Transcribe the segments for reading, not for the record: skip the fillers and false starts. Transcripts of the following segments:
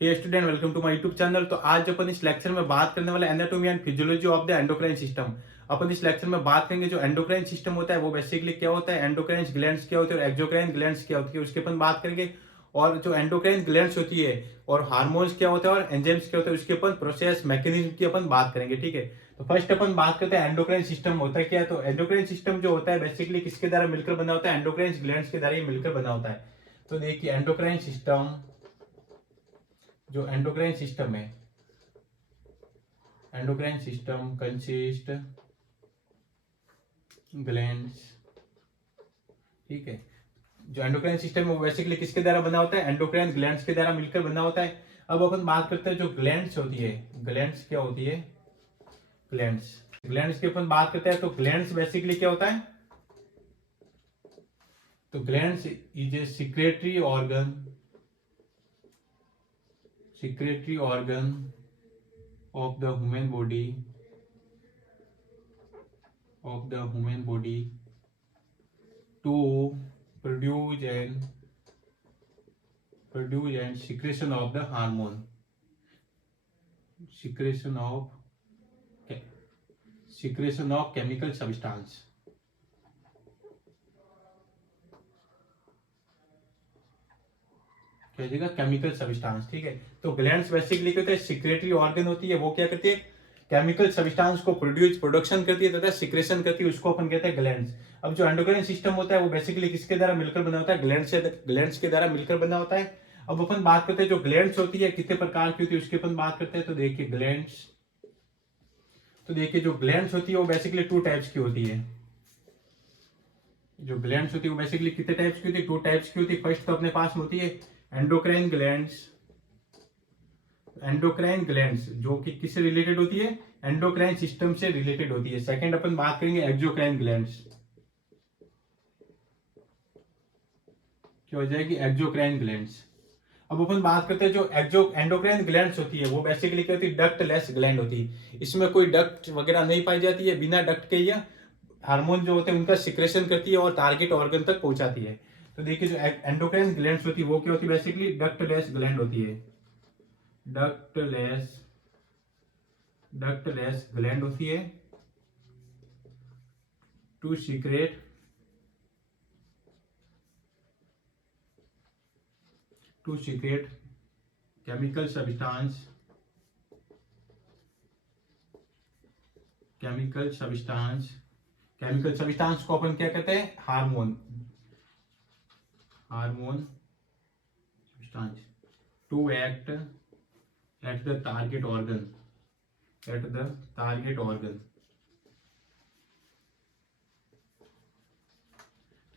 Hey student, welcome to my YouTube channel. तो आज अपन इस लेक्चर में बात करने वाले anatomy and physiology of the endocrine system. अपन इस लेक्चर में बात करेंगे जो एंडोक्राइन सिस्टम होता है वो बेसिकली क्या होता है, एंडोक्राइन ग्लैंड्स क्या होती है और एक्सोक्राइन ग्लैंड्स क्या होती है, उसके अपन बात करेंगे। और जो एंडोक्राइन ग्लैंड्स होती है और हार्मोन्स क्या होता है और एंजाइम्स क्या होता है उसके अपन प्रोसेस मैकेनिज्म की अपन बात करेंगे। ठीक है, तो फर्स्ट अपन बात करते हैं एंडोक्राइन सिस्टम होता है क्या है। तो एंडोक्राइन सिस्टम जो होता है बेसिकली किसके द्वारा मिलकर बना होता है, एंडोक्राइन ग्लैंड्स के द्वारा ये मिलकर बना होता है। तो देखिए एंडोक्राइन सिस्टम, जो एंडोक्राइन सिस्टम है, एंडोक्राइन सिस्टम कंसिस्ट ग्लैंड्स। ठीक है, जो एंडोक्राइन सिस्टम है वो बेसिकली किसके द्वारा बना होता है, एंडोक्राइन ग्लैंड्स के द्वारा मिलकर बना होता है। अब अपन बात करते हैं जो ग्लैंड्स होती है, ग्लैंड्स क्या होती है, ग्लैंड्स ग्लैंड्स की अपन बात करते हैं। तो ग्लैंड्स बेसिकली क्या होता है, तो glands is a secretory organ of the human body to produce and secretion of the hormone, secretion of chemical substance। क्या हो केमिकल सब्सटेंस। ठीक है, तो ग्लैंड्स बेसिकली क्या होता है, सिक्रेटरी ऑर्गन होती है। वो क्या करती है, केमिकल सब्सटेंस को प्रोडक्शन करती है तथा सिक्रेशन करती है, उसको अपन कहते हैं ग्लैंड्स। अब जो एंडोक्राइन सिस्टम होता है वो बेसिकली किसके द्वारा मिलकर बना होता है, ग्लैंड्स के द्वारा मिलकर बना होता है। अब अपन बात करते हैं जो ग्लैंड्स होती है कितने प्रकार की होती है उसकी अपन बात करते हैं। तो देखिए जो ग्लैंड्स होती है वो बेसिकली टू टाइप्स की होती है। जो ग्लैंड्स होती है वो बेसिकली कितने टाइप्स की होती है, टू टाइप्स की होती है। फर्स्ट तो अपने पास होती है एंडोक्राइन ग्लैंड्स जो कि किससे रिलेटेड होती है, एंडोक्राइन सिस्टम से रिलेटेड होती है। सेकंड अपन बात करेंगे एक्सोक्राइन ग्लैंड्स, क्या हो जाएगी, एक्सोक्राइन ग्लैंड्स। अब अपन बात करते हैं जो एंडोक्राइन ग्लैंड्स होती है वो बेसिकली क्या होती है, डक्टलेस ग्लैंड होती है। इसमें कोई डक्ट वगैरह नहीं पाई जाती है, बिना डक्ट के या हार्मोन जो होते हैं उनका सिक्रेशन करती है और टारगेट ऑर्गन तक पहुंचाती है। तो देखिए जो एंडोक्राइन ग्लैंड्स होती है वो क्या होती है, बेसिकली डक्टलेस ग्लैंड होती है। डक्टलेस ग्लैंड होती है टू सीक्रेट केमिकल सब्सटेंस को अपन क्या कहते हैं, hormone substance to act at the target organ.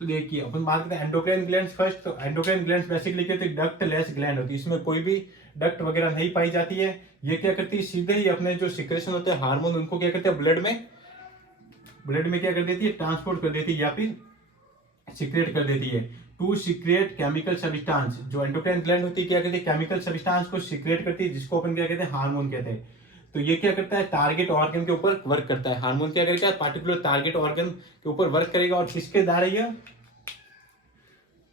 तो देखिए अपन बात करते हैं एंडोक्राइन ग्लैंड्स फर्स्ट। तो एंडोक्राइन ग्लैंड्स बेसिकली क्या होती है, डक्टलेस ग्लैंड होती है। इसमें कोई भी डक्ट वगैरह नहीं पाई जाती है। ये क्या करती है, सीधे ही अपने जो सिक्रेशन होते हैं हार्मोन उनको क्या करते हैं, ब्लड में क्या कर देती है, ट्रांसपोर्ट कर देती है या फिर सीक्रेट कर देती है टू सीक्रेट केमिकल सब्सटेंस। जो एंडोक्राइन ग्लैंड होती है क्या करती है, केमिकल सब्सटेंस को सीक्रेट करती है जिसको अपन क्या कहते हैं, हार्मोन कहते हैं। तो ये क्या करता है, टारगेट ऑर्गन के ऊपर वर्क करता है। हार्मोन क्या करेगा, पार्टिकुलर टारगेट ऑर्गन के ऊपर वर्क करेगा और किसके द्वारा ये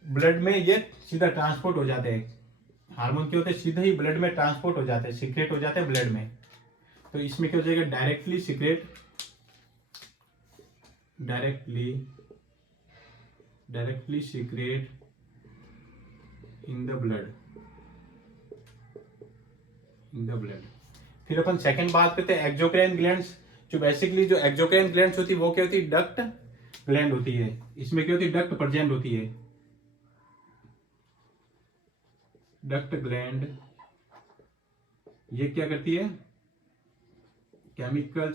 ब्लड में ये सीधा ट्रांसपोर्ट हो जाते हैं। हार्मोन क्या होते हैं, सीधे ही ब्लड में ट्रांसपोर्ट हो जाते हैं, सीक्रेट हो जाते हैं ब्लड में। तो इसमें क्या हो जाएगा, directly secret in the blood. फिर अपन सेकंड बात करते हैं एक्सोक्राइन ग्लैंड्स। जो बेसिकली जो एक्सोक्राइन ग्लैंड्स होती है वो क्या होती है, डक्ट ग्लैंड होती है। इसमें क्या होती है, डक्ट प्रेजेंट होती है। डक्ट ग्लैंड ये क्या करती है, केमिकल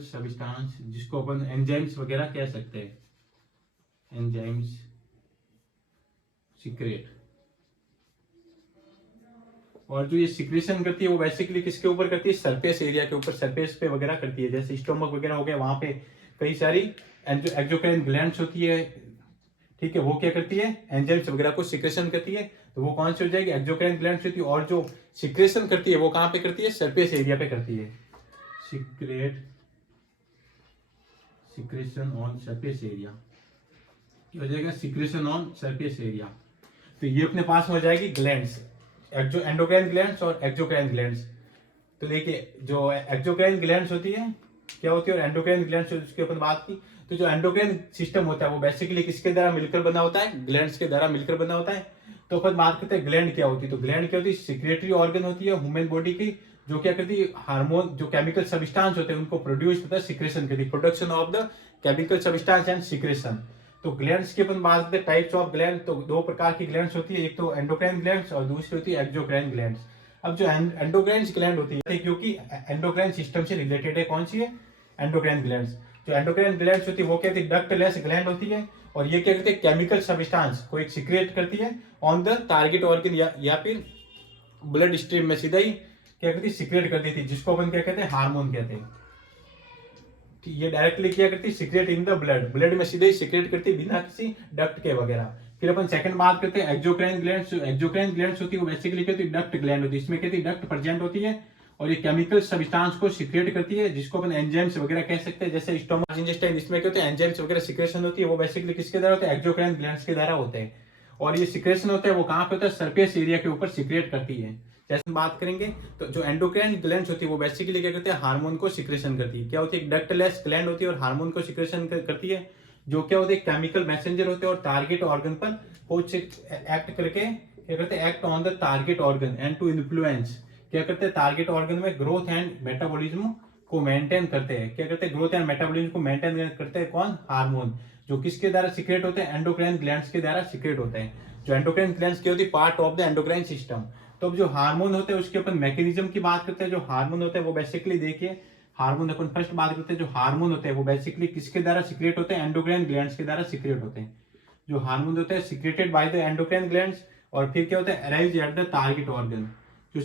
सब्सटेंस जिसको अपन एंजाइम्स वगैरह कह सकते हैं, एंजाइम्स सीक्रेट। और जो ये सिक्रेशन करती है वो बेसिकली किसके ऊपर करती है, सरफेस एरिया के ऊपर, सरफेस पे वगैरह करती है। जैसे स्टोमक वगैरह हो गया, वहां पे कई सारी एक्सोक्राइन ग्लैंड्स होती है। ठीक है, वो क्या करती है, एंजाइम्स वगैरह को सिक्रेशन करती है। तो वो कौन सी हो जाएगी, एक्सोक्राइन ग्लैंड्स होती है। और जो सिक्रेशन करती है वो कहां पे करती है, सरफेस एरिया पे करती है। सिक्रेशन ऑन सरफेस एरिया, क्या हो जाएगा, सिक्रेशन ऑन सरफेस एरिया। तो ये अपने पास हो जाएगी ग्लैंड्स, जो एंडोक्राइन ग्लैंड्स और एक्सोक्राइन ग्लैंड्स। तो देखिए जो एक्सोक्राइन ग्लैंड्स होती है क्या होती है और एंडोक्राइन ग्लैंड्स उसकी अपन बात की। तो जो एंडोक्राइन सिस्टम होता है वो बेसिकली किसके द्वारा मिलकर बना होता है, ग्लैंड्स के द्वारा मिलकर बना होता है। तो अपन बात करते हैं ग्लैंड क्या होती है। तो ग्लैंड क्या होती है, सिक्रेटरी ऑर्गन होती है ह्यूमन बॉडी की, जो क्या करती है हार्मोन, जो केमिकल सब्सटेंस होते हैं उनको प्रोड्यूस होता है, सिक्रेशन करती है, production of the chemical substance and secretion. तो ग्लैंड्स की अपन बात करते हैं टाइप्स ऑफ ग्लैंड। तो दो प्रकार की ग्लैंड्स होती है, एक तो एंडोक्राइन ग्लैंड्स और दूसरी होती है एक्सोक्राइन ग्लैंड्स। अब जो एंडोक्राइन ग्लैंड होती है क्योंकि एंडोक्राइन सिस्टम से रिलेटेड है, कौन सी है, एंडोक्राइन ग्लैंड्स। जो एंडोक्राइन ग्लैंड्स होती है वो क्या होती है, डक्टलेस ग्लैंड होती है और ये क्या करती है केमिकल सब्सटेंस को एक सीक्रेट करती है ऑन द टारगेट ऑर्गन या फिर ब्लड स्ट्रीम में सीधा ही क्या करती है सीक्रेट कर देती है, जिसको अपन क्या कहते हैं हार्मोन कहते हैं। ये डायरेक्टली क्या करती है secret in the blood, blood में सीधे ही सीक्रेट करती है बिना किसी डक्ट के वगैरह। फिर अपन सेकंड बात करते हैं एक्सोक्राइन ग्लैंड्स। एक्सोक्राइन ग्लैंड्स होती है वो बेसिकली कहती है डक्ट ग्लैंड होती है, इसमें कहती है डक्ट प्रेजेंट होती है और ये केमिकल सब्सटेंस को सीक्रेट करती है, जिसको अपन एंजाइम्स वगैरह कह सकते हैं, जैसे स्टोमक इंटेस्टाइन, इसमें क्या होते हैं एंजाइम्स वगैरह सीक्रेशन होती है, वो बेसिकली किसके द्वारा होते हैं, एक्सोक्राइन ग्लैंड्स के द्वारा होते हैं। और ये सीक्रेशन होता है वो कहाँ पे होता है, सरफेस एरिया के ऊपर सीक्रेट करती है। जैसे हम बात करेंगे तो जो एंडोक्राइन ग्लैंड्स होती है वो बेसिकली क्या करते हैं हार्मोन को सीक्रेशन करती है। क्या होती है डक्टलेस ग्लैंड होती है और हार्मोन को सीक्रेशन करती है, जो क्या होते हैं केमिकल मैसेंजर होते हैं और टारगेट ऑर्गन पर कुछ एक्ट करके क्या करते हैं act on the target organ and to influence, क्या करते हैं टारगेट ऑर्गन में ग्रोथ एंड मेटाबॉलिज्म को मेंटेन करते हैं। क्या करते हैं ग्रोथ एंड मेटाबॉलिज्म को मेंटेन करते हैं कौन, हार्मोन, जो किसके द्वारा सीक्रेट होते हैं, एंडोक्राइन ग्लैंड्स के द्वारा सीक्रेट होते हैं। जो एंडोक्राइन ग्लैंड्स की होती है part of the endocrine system. तो अब जो हार्मोन होते हैं उसके अपन मैकेनिज्म की बात करते हैं। जो हार्मोन होते हैं वो बेसिकली देखिए हार्मोन अपन फर्स्ट बात करते हैं, जो हार्मोन होते हैं वो बेसिकली किसके द्वारा सीक्रेट होते हैं, एंडोक्राइन ग्लैंड्स के द्वारा सीक्रेट होते हैं। जो हार्मोन होते हैं secreted by the endocrine glands और फिर क्या होता है arise at the target organ. जो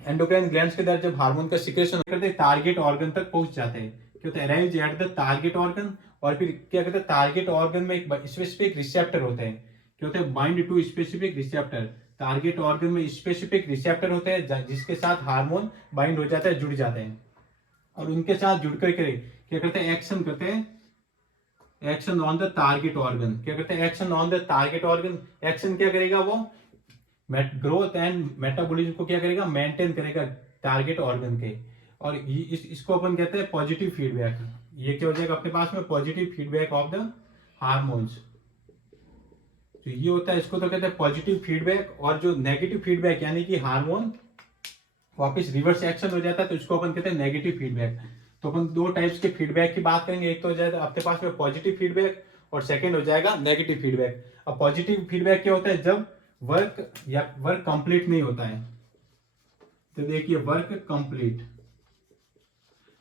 एंडोक्राइन ग्लैंड्स के द्वारा जब हार्मोन का सीक्रेशन करते हैं टारगेट ऑर्गन तक पहुंच जाते हैं, क्या होता है arise at the target organ. और फिर क्या कहते हैं टारगेट ऑर्गन में एक स्पेसिफिक रिसेप्टर होते हैं, क्या होते हैं bind to specific receptor. Target organ में स्पेसिफिक रिसेप्टर होते हैं जिसके साथ हार्मोन बाइंड हो जाता है, जुड़ जाते हैं और उनके साथ जुड़ करके क्या करते हैं एक्शन करते हैं, action on the target organ. क्या करते हैं action on the target organ. Action क्या करेगा वो ग्रोथ एंड मेटाबॉलिज्म को क्या करेगा मेंटेन करेगा टारगेट ऑर्गन के। और इसको अपन कहते हैं पॉजिटिव फीडबैक। ये क्या हो जाएगा अपने पास में positive feedback of the hormones. तो ये होता है, इसको तो कहते हैं पॉजिटिव फीडबैक। और जो नेगेटिव फीडबैक यानी कि हार्मोन वापस रिवर्स एक्शन हो जाता है तो इसको अपन कहते हैं नेगेटिव फीडबैक। तो अपन दो टाइप्स के फीडबैक की बात करेंगे, एक तो हो जाएगा अपने पास में पॉजिटिव फीडबैक और सेकंड हो जाएगा नेगेटिव फीडबैक। अब पॉजिटिव फीडबैक क्या होता है, जब वर्क कंप्लीट नहीं होता है। तो देखिए वर्क कंप्लीट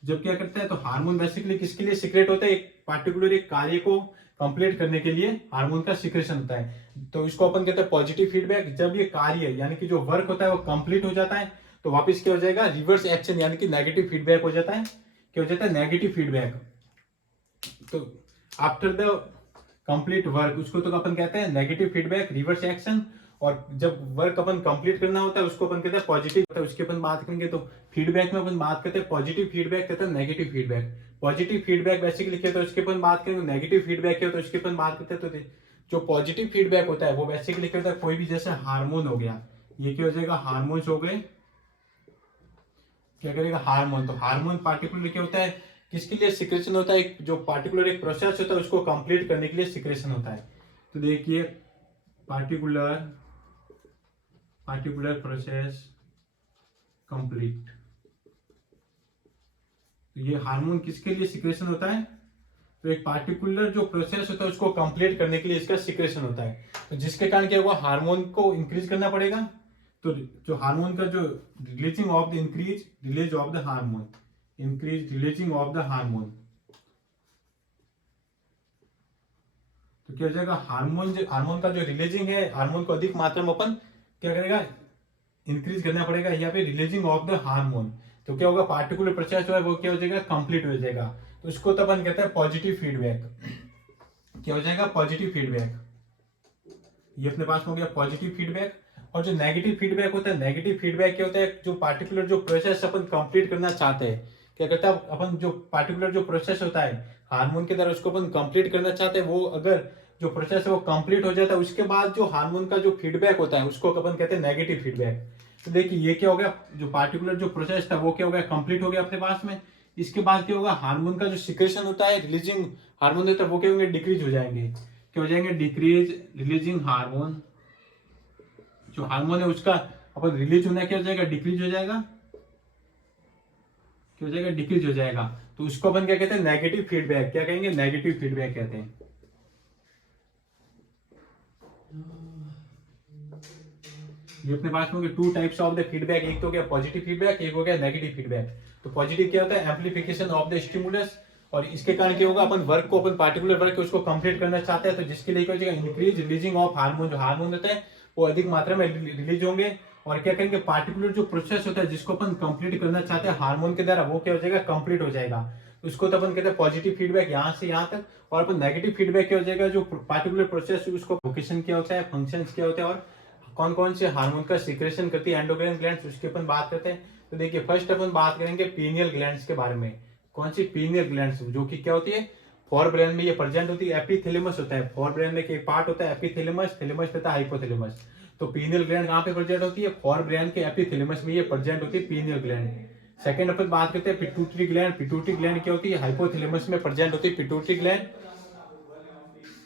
जब क्या करता है तो हार्मोन बेसिकली किसके लिए सीक्रेट होता है, एक पार्टिकुलर एक कार्य को कंप्लीट करने के लिए हार्मोन का सीक्रेशन होता है। तो इसको अपन कहते हैं पॉजिटिव फीडबैक। जब ये कार्य यानी कि जो वर्क होता है वो कंप्लीट हो जाता है तो वापस क्या हो जाएगा रिवर्स एक्शन यानी कि नेगेटिव फीडबैक हो जाता है। क्या हो जाता है नेगेटिव फीडबैक। तो आफ्टर द कंप्लीट वर्क उसको तो अपन कहते हैं नेगेटिव फीडबैक रिवर्स एक्शन। और जब वर्क अपन कंप्लीट करना होता है उसको अपन कहते हैं पॉजिटिव होता है। उसकी अपन बात करेंगे तो फीडबैक में अपन बात करते हैं पॉजिटिव फीडबैक कहते हैं negative feedback. Positive feedback basically क्या होता है उसकी अपन बात करेंगे, नेगेटिव फीडबैक क्या होता है उसकी अपन बात करते हैं। तो जो पॉजिटिव फीडबैक होता है वो बेसिकली क्या होता है, कोई भी जैसे हार्मोन हो गया, ये क्या हो जाएगा हार्मोन्स हो गए, क्या करेगा हार्मोन। तो हार्मोन पार्टिकुलर क्या होता है किसके लिए सिक्रेशन होता है, जो पार्टिकुलर एक प्रोसेस होता है उसको कंप्लीट करने के लिए सिक्रेशन होता है। तो देखिए पार्टिकुलर प्रोसेस कंप्लीट, तो ये हार्मोन किसके लिए सिक्रेशन होता है, तो एक पार्टिकुलर जो प्रोसेस होता है उसको कंप्लीट करने के लिए इसका सिक्रेशन होता है। तो जिसके कारण क्या हुआ हार्मोन को इंक्रीज करना पड़ेगा। तो जो हार्मोन का जो releasing of the release of the hormone, increase releasing of the hormone, तो क्या हो जाएगा हार्मोन का जो रिलीजिंग है हार्मोन को अधिक मात्रा में अपन क्या करेगा इंक्रीज करना पड़ेगा यहाँ पे रिलीजिंग ऑफ द हार्मोन। तो क्या होगा पार्टिकुलर प्रोसेस जो है वो क्या हो जाएगा कंप्लीट हो जाएगा। तो इसको तो अपन कहते हैं पॉजिटिव फीडबैक। क्या हो जाएगा पॉजिटिव फीडबैक, ये अपने पास हो गया पॉजिटिव फीडबैक। और जो नेगेटिव फीडबैक होता है, नेगेटिव फीडबैक क्या होता है, जो पार्टिकुलर जो प्रोसेस अपन कंप्लीट करना चाहते हैं, क्या करता है अपन जो पार्टिकुलर जो प्रोसेस होता है हार्मोन के द्वारा उसको अपन कंप्लीट करना चाहते हैं, वो अगर जो प्रोसेस है वो कंप्लीट हो जाता है, उसके बाद जो हार्मोन का जो फीडबैक होता है उसको अपन कहते हैं नेगेटिव फीडबैक। तो देखिए ये क्या हो गया, जो पार्टिकुलर जो प्रोसेस था वो क्या हो गया, कंप्लीट हो गया अपने पास में। इसके बाद क्या होगा, हार्मोन का जो सिक्रेशन होता है, रिलीजिंग हार्मोन होता है, वो क्या होंगे, डिक्रीज हो जाएंगे। क्या हो जाएंगे, डिक्रीज रिलीजिंग हार्मोन। जो हार्मोन है उसका अपन रिलीज होना क्या हो जाएगा, डिक्रीज हो जाएगा। क्या हो जाएगा, डिक्रीज हो जाएगा। तो उसको अपन क्या कहते हैं, नेगेटिव फीडबैक। क्या कहेंगे, नेगेटिव फीडबैक कहते हैं। ये अपने पास में two types of the feedback, एक तो हो गया पॉजिटिव फीडबैक, एक हो गया नेगेटिव फीडबैक। तो पॉजिटिव क्या होता है, एम्पलीफिकेशन ऑफ द स्टिमुलस, और इसके कारण क्या होगा, अपन वर्क को, अपन पार्टिकुलर वर्क उसको कंप्लीट करना चाहते हैं, तो जिसके लिए क्या हो जाएगा, इंक्रीज रिलीजिंग ऑफ हार्मोन। जो हार्मोन होता है वो अधिक मात्रा में रिलीज होंगे, और क्या करेंगे, पार्टिकुलर जो प्रोसेस होता है जिसको अपन कंप्लीट करना चाहते हैं हार्मोन के द्वारा, वो क्या हो जाएगा, कंप्लीट हो जाएगा। तो उसको तो अपन कहते हैं पॉजिटिव फीडबैक, यहाँ से यहाँ तक। और अपन नेगेटिव फीडबैक क्या हो जाएगा, जो पार्टिकुलर प्रोसेस उसको लोकेशन क्या होता है, फंक्शन क्या होता है, और कौन कौन से हार्मोन का सिक्रेशन करती है एंडोक्राइन ग्लैंड्स, उसके अपन बात करते हैं। तो देखिए फर्स्ट अपन बात करेंगे पीनियल ग्लैंड्स के बारे में। कौन सी, पीनियल ग्लैंड्स, जो कि क्या होती है, फोर ब्रेन में ये प्रेजेंट होती है। एपिथैलेमस होता है, फोर ब्रेन में एक पार्ट होता है एपिथैलेमस, थैलेमस तथा हाइपोथैलेमस। तो पीनियल ग्लैंड कहाँ पे प्रेजेंट होती है, फोर ब्रेन के एपिथैलेमस में ये प्रेजेंट होती है पीनियल ग्लैंड। सेकंड अपन बात करते हैं पिट्यूटरी ग्लैंड। पिट्यूटरी ग्लैंड क्या होती है, हाइपोथैलेमस में प्रेजेंट होती है पिट्यूटरी ग्लैंड,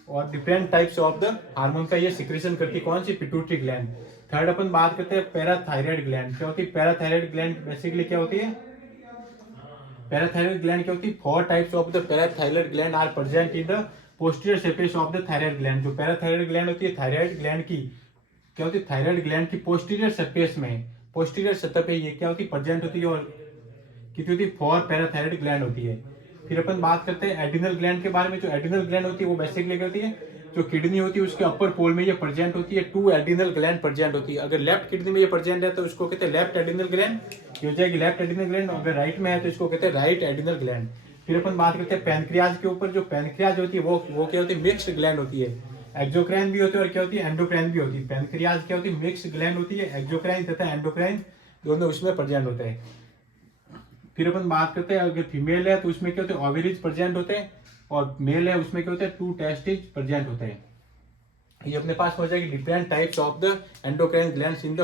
और different types of the hormone का ये सिक्रेशन करती है, कौन सी, पिट्यूटरी ग्लैंड। थर्ड अपन बात करते हैं पैराथायराइड ग्लैंड। क्या होती है, पैराथायराइड ग्लैंड बेसिकली क्या होती है, पैराथायराइड ग्लैंड क्या होती है, four types of the parathyroid gland are present in the posterior surface of the thyroid gland. जो पैराथायराइड ग्लैंड होती है थायराइड ग्लैंड की, क्या होती है, थायराइड ग्लैंड की पोस्टीरियर सरफेस में, पोस्टीरियर सतह पे ये क्या होती है, प्रेजेंट होती है, और कितनी होती है, फोर पैराथायराइड ग्लैंड होती है। फिर अपन बात करते हैं एडिनल ग्लैंड के बारे में। जो एडिनल ग्लैंड होती है वो बेसिकली क्या होती है, जो किडनी होती है उसके अपर पोल में ये प्रेजेंट होती है, टू एडिनल ग्लैंड प्रेजेंट होती है। अगर लेफ्ट किडनी में ये प्रेजेंट है तो उसको कहते हैं लेफ्ट एडिनल ग्लैंड, ये हो जाएगी लेफ्ट एडिनल ग्लैंड। अगर राइट में है तो इसको कहते हैं राइट एडिनल ग्लैंड। फिर अपन बात करते हैं पैनक्रियाज के ऊपर। जो पैनक्रियाज होती है वो क्या होती है, मिक्स्ड ग्लैंड होती है। एक्सोक्राइन भी होती है और क्या होती है, एंडोक्राइन भी होती है। पैनक्रियाज क्या होती है, मिक्स्ड ग्लैंड होती है, एक्सोक्राइन तथा एंडोक्राइन दोनों उसमें प्रेजेंट होते हैं। फिर अपन बात करते हैं अगर फीमेल है तो उसमें क्या होते हैं, ओवरीज प्रेजेंट होते हैं, और मेल है उसमें क्या होते हैं, टू टेस्टिस प्रेजेंट होते हैं। ये अपने पास हो जाएगी different types of the endocrine glands in the